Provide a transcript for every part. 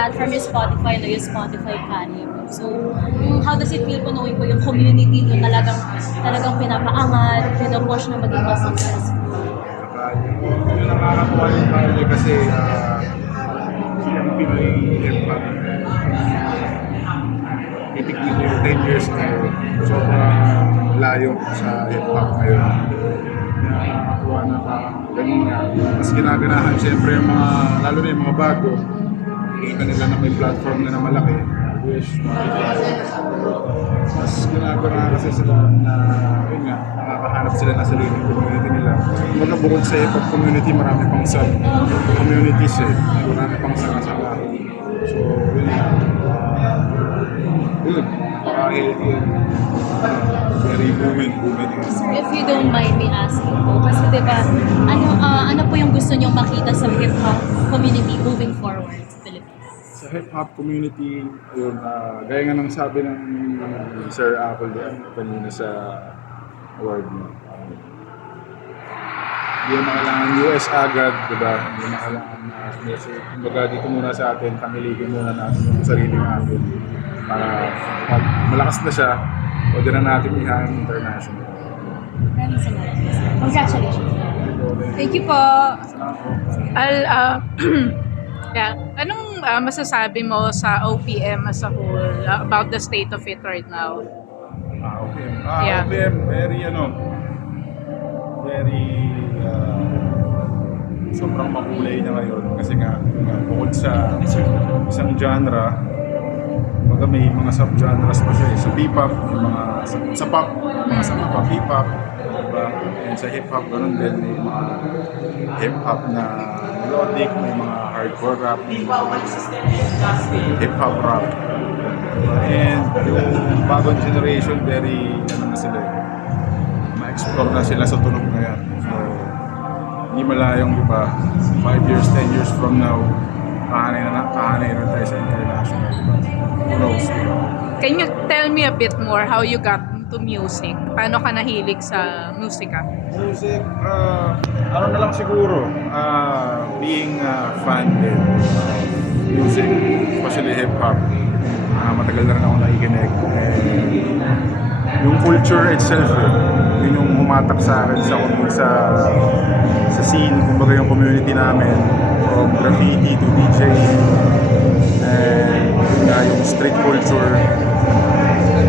platform is Spotify, no, yung Spotify Canon. So, how does it feel po knowing po yung community doon talagang pinapaangat, pinapush na maging mas successful? Yun ang nakakatuwa yung family kasi yung Pinoy hip-hop. Titik dito yung 10 years na yun. Sobrang layo sa hip-hop ngayon. Nakakatuwa na ganun nga. Mas ginaganahan siyempre yung mga, lalo na yung mga bago. Kita nila na may platform na malaki. Wish, mas ginaganahan kasi sila na, yun nga, nakakahanap sila na sariling community nila. Kumbaga bukod sa hip-hop community, marami pang sub-communities eh. Marami pang sanga-sanga. So, yun nga. Yun, napaka-healthy and very booming. Sir, if you don't mind me asking po, kasi diba, ano po yung gusto niyong makita sa hip-hop community moving forward sa Philippines? Sa hip-hop community, yun, gaya nga ng sabi ng Sir Apple kanina sa award mo. Hindi mo kailangan US agad, diba? Hindi mo kailangan kumbaga dito muna sa atin, tangilikin muna natin yung sarili natin para pag malakas na siya, pwede na natin ihangin international. Maraming salamat. Congratulations. Thank you po. Yeah. Anong masasabi mo sa OPM as a whole about the state of it right now? OPM. Yeah. OPM, very sobrang makulay na ngayon kasi nga bukod sa isang genre, kumbaga may mga sub-genres pa siya eh. Sa P-pop, may mga sa pop, mga sa pop, hip-hop, diba? And sa hip-hop, ganun din, may mga hip-hop na melodic, may mga hardcore rap, may mga hip-hop rap. Diba? And yung bagong generation, very, na sila eh, ma-explore na sila sa tunog na yan. So, hindi malayong, diba, 5 years, 10 years from now, kahanay na tayo sa international, diba? Who knows? Can you tell me a bit more how you got into music? Paano ka nahilig sa musika? Music, ano na lang siguro, being a fan din of music, especially hip-hop. Matagal na rin ako nakikinig. Yung culture itself, yun yung humatak sa akin sa scene, kumbaga yung community namin, from graffiti to DJ, and yung street culture,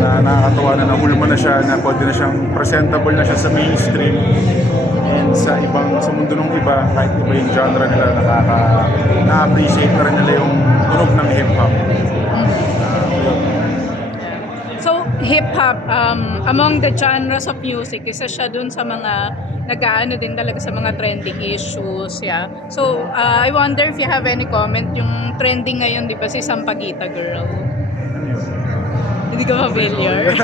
na nakakatawa na nahulma na siya, na pwede na siyang presentable na siya sa mainstream and sa mundo ng iba, kahit iba yung genre nila, na-appreciate na rin nila yung tunog ng hip-hop. So, hip-hop, among the genres of music, isa siya dun sa mga nag-aano din talaga sa mga trending issues. Yeah. So, I wonder if you have any comment, yung trending ngayon, di ba, si Sampaguita Girl? Ano yun? Hindi ka familiar?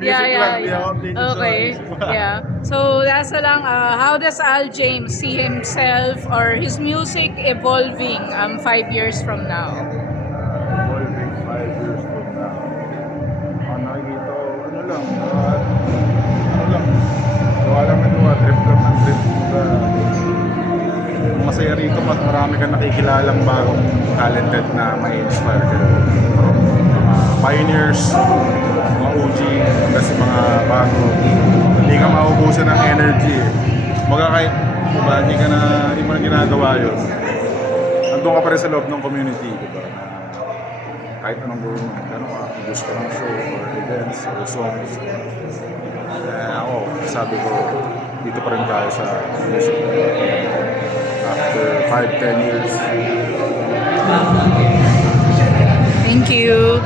Yeah. Okay. Yeah. So, that's lang, how does Al James see himself or his music evolving 5 years from now? Evolving 5 years from now. Nakikita ko, ano lang, gawa lang ito, trip lang ng trip. Masaya rito, marami kang nakikilalang bagong talented na may inspire ka. From mga pioneers, mga OG, kasi mga bago. Hindi ka maubusan ng energy eh. Kahit diba, hindi mo na ginagawa yun. Andun ka pa rin sa loob ng community, diba? Kahit anong gawin mo, gusto ka ng show or events or songs. Ako, sabi ko, dito pa rin tayo sa music. After 5-10 years. Thank you.